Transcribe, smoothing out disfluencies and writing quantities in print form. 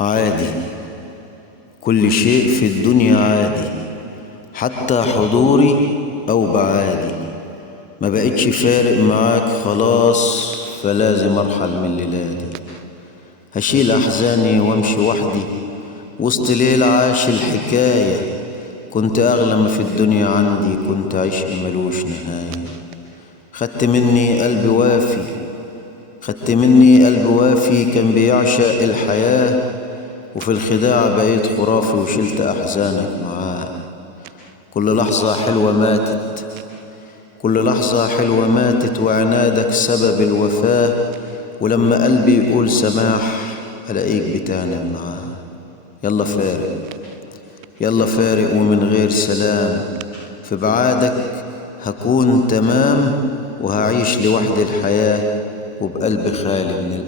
عادي، كل شيء في الدنيا عادي، حتى حضوري أو بعادي. ما بقتش فارق معاك خلاص، فلازم أرحل من ليلادي. هشيل أحزاني وامشي وحدي وسط ليل عاش الحكاية. كنت أغلى ما في الدنيا عندي، كنت عشق ملوش نهاية. خدت مني قلب وافي، خدت مني قلب وافي كان بيعشق الحياة، وفي الخداع بقيت خرافي وشلت أحزانك معاه. كل لحظة حلوة ماتت، كل لحظة حلوة ماتت، وعنادك سبب الوفاة. ولما قلبي يقول سماح ألاقيك بتعند معاه. يلا فارق، يلا فارق ومن غير سلام. في بعادك هكون تمام، وهعيش لوحدي الحياة وبقلب خالي من الآلام.